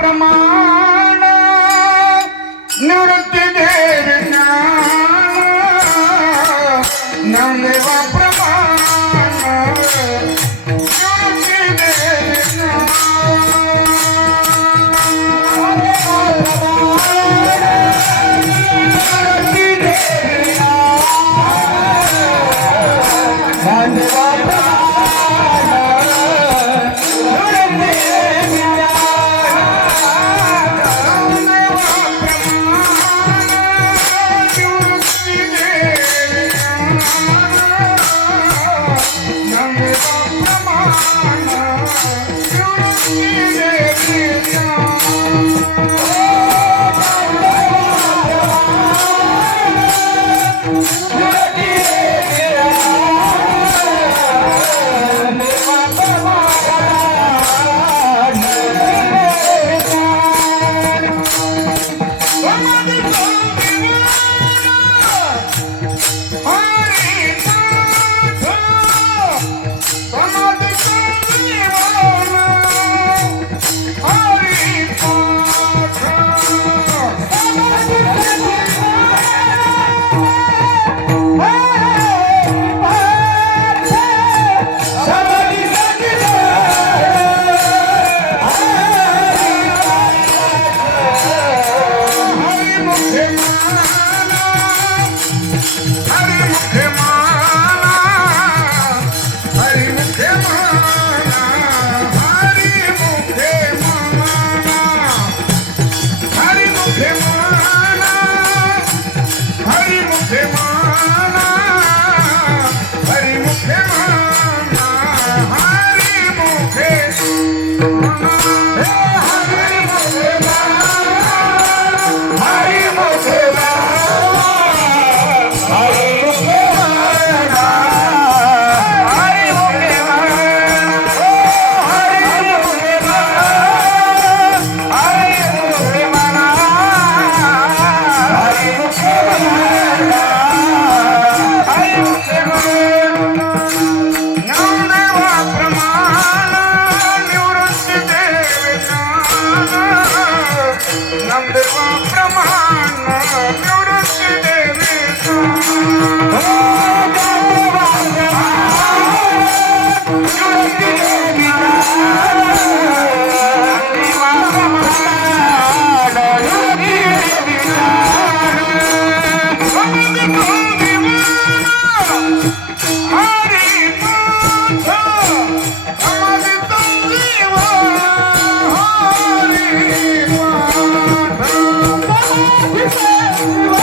പ്രമാണ നിർത്തി Yeah. Música Thank you.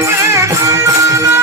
Hey, hey, hey, hey,